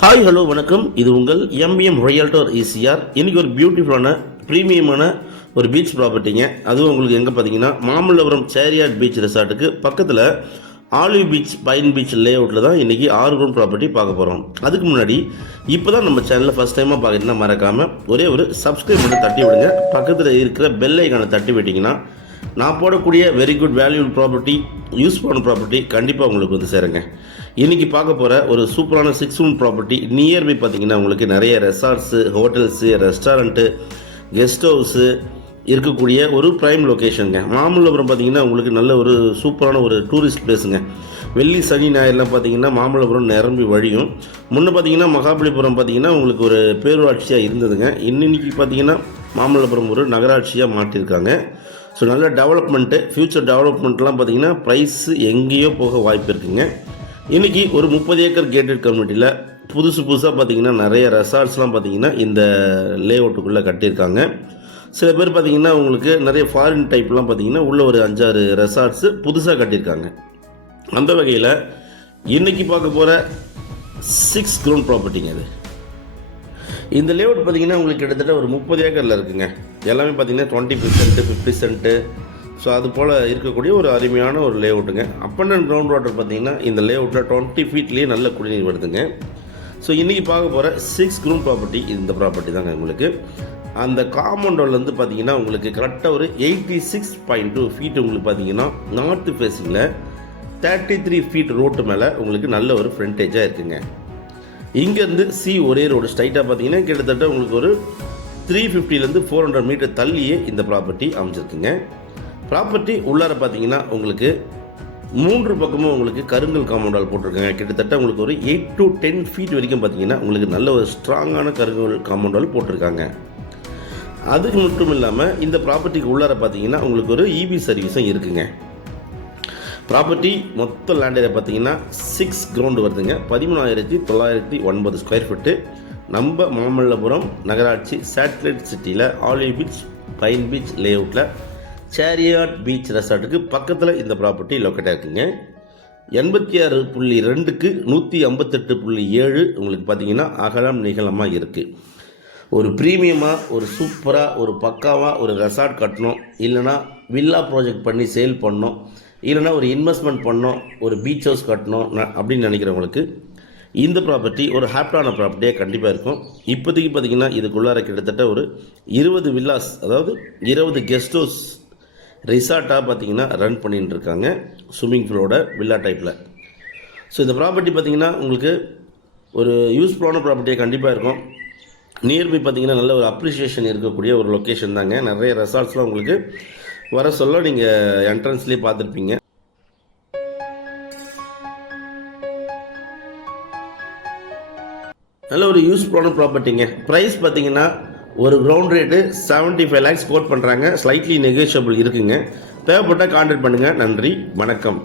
Hi hello வணக்கம். இது உங்கள் எம்பிஎம் ரியல்டர் ஈசிஆர். இன்றைக்கி ஒரு பியூட்டிஃபுல்லான ப்ரீமியமான ஒரு பீச் ப்ராப்பர்ட்டிங்க. அதுவும் உங்களுக்கு எங்கே பார்த்தீங்கன்னா மாமல்லபுரம் சேரியாட் பீச் ரெசார்ட்டுக்கு பக்கத்தில் ஆலிவ் பீச் பைன் பீச் லே அவுட்டில் தான் இன்றைக்கி 6 ரூம் ப்ராப்பர்ட்டி பார்க்க போகிறோம். அதுக்கு முன்னாடி இப்போ தான் நம்ம சேனலில் ஃபஸ்ட் டைமாக பார்க்குறீங்கன்னா மறக்காமல் ஒரே ஒரு சப்ஸ்கிரைப் பண்ணி தட்டி விடுங்க. பக்கத்தில் இருக்கிற பெல் ஐக்கானை தட்டி விட்டிங்கன்னா நான் போடக்கூடிய வெரி குட் வேல்யூபிள் ப்ராப்பர்ட்டி, யூஸ்ஃபுல்லான ப்ராப்பர்ட்டி கண்டிப்பாக உங்களுக்கு வந்து சேருங்க. இன்றைக்கி பார்க்க போகிற ஒரு சூப்பரான 6 ரூம் ப்ராப்பர்ட்டி. நியர்பை பார்த்தீங்கன்னா உங்களுக்கு நிறைய resorts, hotels, restaurant, guest house இருக்கக்கூடிய ஒரு ப்ரைம் லொக்கேஷனுங்க. மாமல்லபுரம் பார்த்தீங்கன்னா உங்களுக்கு நல்ல ஒரு சூப்பரான ஒரு டூரிஸ்ட் பிளேஸுங்க. வெள்ளி சனி ஞாயிறுலாம் பார்த்தீங்கன்னா மாமல்லபுரம் நிரம்பி வழியும். முன்னே பார்த்தீங்கன்னா மகாபலிபுரம் பார்த்தீங்கன்னா உங்களுக்கு ஒரு பேரூராட்சியாக இருந்ததுங்க. இன்னைக்கு பார்த்தீங்கன்னா மாமல்லபுரம் ஒரு நகராட்சியாக மாற்றிருக்காங்க. ஸோ நல்ல டெவலப்மெண்ட்டு, ஃப்யூச்சர் டெவலப்மெண்ட்லாம் பார்த்தீங்கன்னா ப்ரைஸு எங்கேயோ போக வாய்ப்பு இருக்குங்க. இன்றைக்கி ஒரு 30 ஏக்கர் கேட்டட் கம்யூனிட்டியில் புதுசாக பார்த்தீங்கன்னா நிறைய ரெசார்ட்ஸ்லாம் பார்த்தீங்கன்னா இந்த லே அவுட்டுக்குள்ளே கட்டியிருக்காங்க. சில பேர் பார்த்தீங்கன்னா உங்களுக்கு நிறைய ஃபாரின் டைப்லாம் பார்த்தீங்கன்னா உள்ள ஒரு 5-6 ரெசார்ட்ஸு புதுசாக கட்டியிருக்காங்க. அந்த வகையில் இன்றைக்கி பார்க்க போகிற 6 கிரவுண்ட் ப்ராப்பர்ட்டிங்க இது. இந்த லேஅவுட் பார்த்தீங்கன்னா உங்களுக்கு கிட்டத்தட்ட ஒரு 30 ஏக்கரில் இருக்குங்க. எல்லாமே பார்த்தீங்கன்னா 25 சென்ட்டு, 50 சென்ட்டு, ஸோ அது போல் இருக்கக்கூடிய ஒரு அருமையான ஒரு லேஅவுட்டுங்க. அப் அண்ட் கிரவுண்ட் வாட்டர் பார்த்தீங்கன்னா இந்த லேஅவுட்டில் 20 ஃபீட்லேயே நல்ல குடிநீர் வருதுங்க. ஸோ இன்றைக்கி பார்க்க போகிற 6 கிரவுண்ட் ப்ராப்பர்ட்டி இந்த ப்ராப்பர்ட்டி தாங்க. உங்களுக்கு அந்த காம்பவுண்டோலேருந்து பார்த்தீங்கன்னா உங்களுக்கு கரெக்டாக ஒரு 86.2 ஃபீட் உங்களுக்கு பார்த்தீங்கன்னா நார்த்து ஃபேஸிங்கில் 33 ஃபீட் ரோட்டு மேலே உங்களுக்கு நல்ல ஒரு ஃப்ரண்டேஜாக இருக்குங்க. இங்கேருந்து ஒரே ரோடு ஸ்ட்ரைட்டாக பார்த்தீங்கன்னா கிட்டத்தட்ட உங்களுக்கு ஒரு 350 400 மீட்டர் தள்ளியே இந்த ப்ராப்பர்ட்டி அமைஞ்சிருக்குங்க. ப்ராப்பர்ட்டி உள்ளார பார்த்தீங்கன்னா உங்களுக்கு 3 பக்கமும் உங்களுக்கு கருங்கல் காம்பவுண்டால் போட்டிருக்காங்க. கிட்டத்தட்ட உங்களுக்கு ஒரு 8 to 10 ஃபீட் வரைக்கும் பார்த்தீங்கன்னா உங்களுக்கு நல்ல ஒரு ஸ்ட்ராங்கான கருங்கல் காம்பவுண்டால் போட்டிருக்காங்க. அதுக்கு மட்டும் இல்லாமல் இந்த ப்ராப்பர்ட்டிக்கு உள்ளார பார்த்தீங்கன்னா உங்களுக்கு ஒரு இபி சர்வீஸும் இருக்குங்க. ப்ராப்பர்ட்டி மொத்த லேண்ட் ஏரியா பார்த்தீங்கன்னா 6 கிரவுண்டு வருதுங்க. 13,909 ஸ்கொயர் ஃபீட்டு. நம்ம மாமல்லபுரம் நகராட்சி சேட்டலைட் சிட்டியில் ஆலிவ் பீச் பைன் பீச் லே அவுட்டில் சேரியாட் பீச் ரெசார்ட்டுக்கு பக்கத்தில் இந்த ப்ராப்பர்ட்டி லொக்கேட்டாக இருக்குங்க. 86.2க்கு 158.7 உங்களுக்கு பார்த்தீங்கன்னா அகலம் நிகழமாக இருக்குது. ஒரு ப்ரீமியமாக, ஒரு சூப்பராக, ஒரு பக்காவாக ஒரு ரெசார்ட் கட்டணும், இல்லைனா வில்லா ப்ராஜெக்ட் பண்ணி சேல் பண்ணணும், இல்லைனா ஒரு இன்வெஸ்ட்மெண்ட் பண்ணோம், ஒரு பீச் ஹவுஸ் கட்டணும் அப்படின்னு நினைக்கிறவங்களுக்கு இந்த ப்ராப்பர்ட்டி ஒரு ஹாப்டான ப்ராப்பர்ட்டியாக கண்டிப்பாக இருக்கும். இப்போதைக்கு பார்த்திங்கன்னா இதுக்குள்ளார கிட்டத்தட்ட ஒரு 20 வில்லாஸ், அதாவது 20 கெஸ்ட் ஹவுஸ் ரிசார்ட்டாக பார்த்திங்கன்னா ரன் பண்ணிட்டு இருக்காங்க, ஸ்விம்மிங் பூலோட வில்லா டைப்பில். ஸோ இந்த ப்ராப்பர்ட்டி பார்த்திங்கன்னா உங்களுக்கு ஒரு யூஸ்ஃபுல்லான ப்ராப்பர்ட்டியாக கண்டிப்பாக இருக்கும். நியர்பை பார்த்திங்கன்னா நல்ல ஒரு அப்ரிஷியேஷன் இருக்கக்கூடிய ஒரு லொக்கேஷன் தாங்க. நிறைய ரெசார்ட்ஸ்லாம் உங்களுக்கு வர சொல்ல நீங்கள் என்ட்ரன்ஸ்லேயே பார்த்துருப்பீங்க. நல்ல ஒரு யூஸ்ஃபுல்லான ப்ராப்பர்ட்டிங்க. ப்ரைஸ் பார்த்தீங்கன்னா ஒரு கிரவுண்ட் ரேட்டு 75 lakhs கோட் பண்ணுறாங்க. ஸ்லைட்லி நெகோஷியபிள் இருக்குங்க. தேவைப்பட்டால் கான்டாக்ட் பண்ணுங்கள். நன்றி, வணக்கம்.